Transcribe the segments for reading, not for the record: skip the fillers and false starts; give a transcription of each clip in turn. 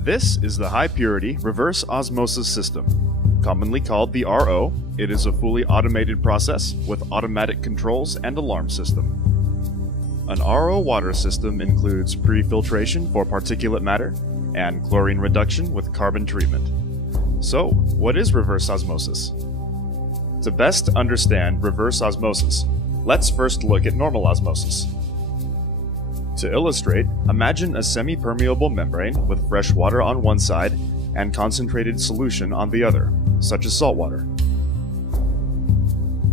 This is the high-purity reverse osmosis system. Commonly called the RO, it is a fully automated process with automatic controls and alarm system. An RO water system includes pre-filtration for particulate matter and chlorine reduction with carbon treatment. So, what is reverse osmosis? To best understand reverse osmosis, let's first look at normal osmosis. To illustrate, imagine a semi-permeable membrane with fresh water on one side and concentrated solution on the other, such as salt water.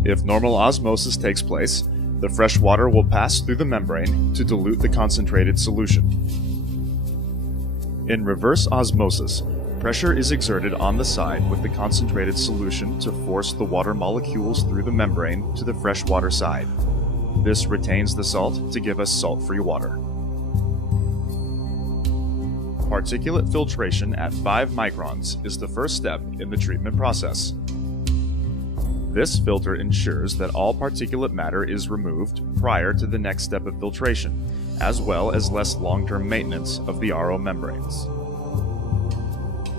If normal osmosis takes place, the fresh water will pass through the membrane to dilute the concentrated solution. In reverse osmosis, pressure is exerted on the side with the concentrated solution to force the water molecules through the membrane to the freshwater side. This retains the salt to give us salt-free water. Particulate filtration at 5 microns is the first step in the treatment process. This filter ensures that all particulate matter is removed prior to the next step of filtration, as well as less long-term maintenance of the RO membranes.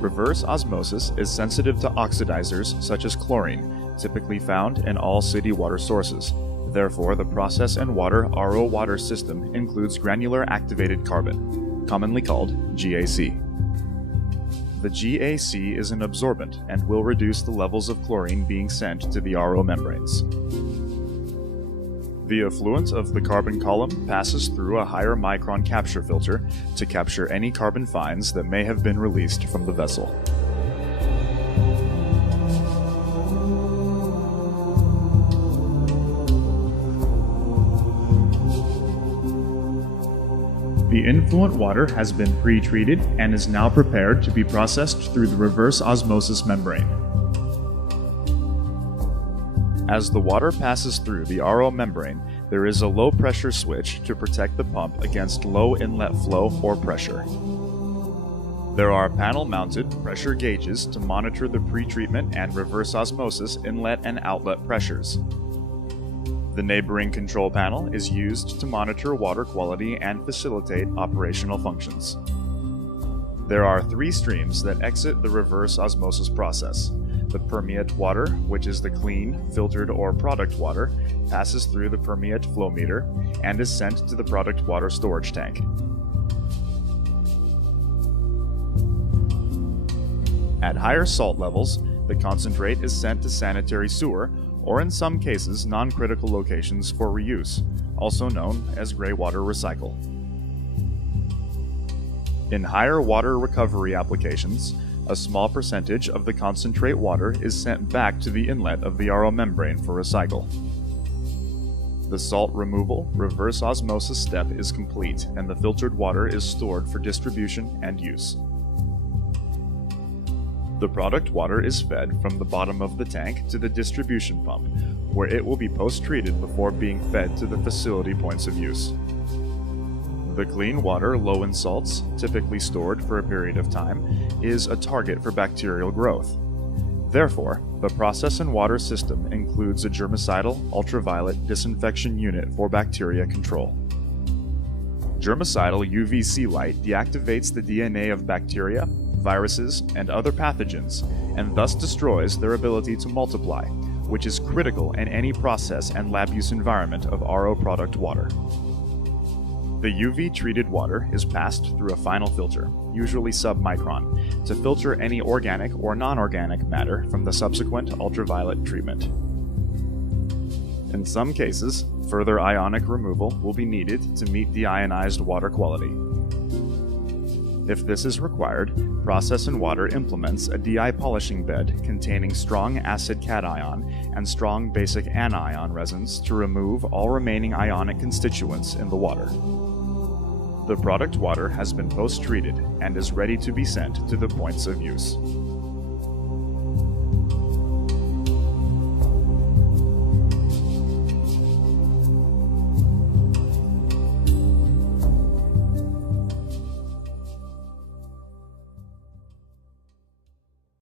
Reverse osmosis is sensitive to oxidizers such as chlorine, typically found in all city water sources. Therefore, the process and water RO water system includes granular activated carbon, commonly called GAC. The GAC is an absorbent and will reduce the levels of chlorine being sent to the RO membranes. The effluent of the carbon column passes through a higher micron capture filter to capture any carbon fines that may have been released from the vessel. The influent water has been pre-treated and is now prepared to be processed through the reverse osmosis membrane. As the water passes through the RO membrane, there is a low pressure switch to protect the pump against low inlet flow or pressure. There are panel-mounted pressure gauges to monitor the pre-treatment and reverse osmosis inlet and outlet pressures. The neighboring control panel is used to monitor water quality and facilitate operational functions. There are 3 streams that exit the reverse osmosis process. The permeate water, which is the clean, filtered, or product water, passes through the permeate flow meter and is sent to the product water storage tank. At higher salt levels, the concentrate is sent to sanitary sewer, or in some cases non-critical locations for reuse, also known as gray water recycle. In higher water recovery applications, a small percentage of the concentrate water is sent back to the inlet of the RO membrane for recycle. The salt removal reverse osmosis step is complete and the filtered water is stored for distribution and use. The product water is fed from the bottom of the tank to the distribution pump, where it will be post-treated before being fed to the facility points of use. The clean water low in salts, typically stored for a period of time, is a target for bacterial growth. Therefore, the process and water system includes a germicidal ultraviolet disinfection unit for bacteria control. Germicidal UVC light deactivates the DNA of bacteria, viruses, and other pathogens, and thus destroys their ability to multiply, which is critical in any process and lab use environment of RO product water. The UV-treated water is passed through a final filter, usually sub-micron, to filter any organic or non-organic matter from the subsequent ultraviolet treatment. In some cases, further ionic removal will be needed to meet deionized water quality. If this is required, Process and Water implements a DI polishing bed containing strong acid cation and strong basic anion resins to remove all remaining ionic constituents in the water. The product water has been post-treated and is ready to be sent to the points of use.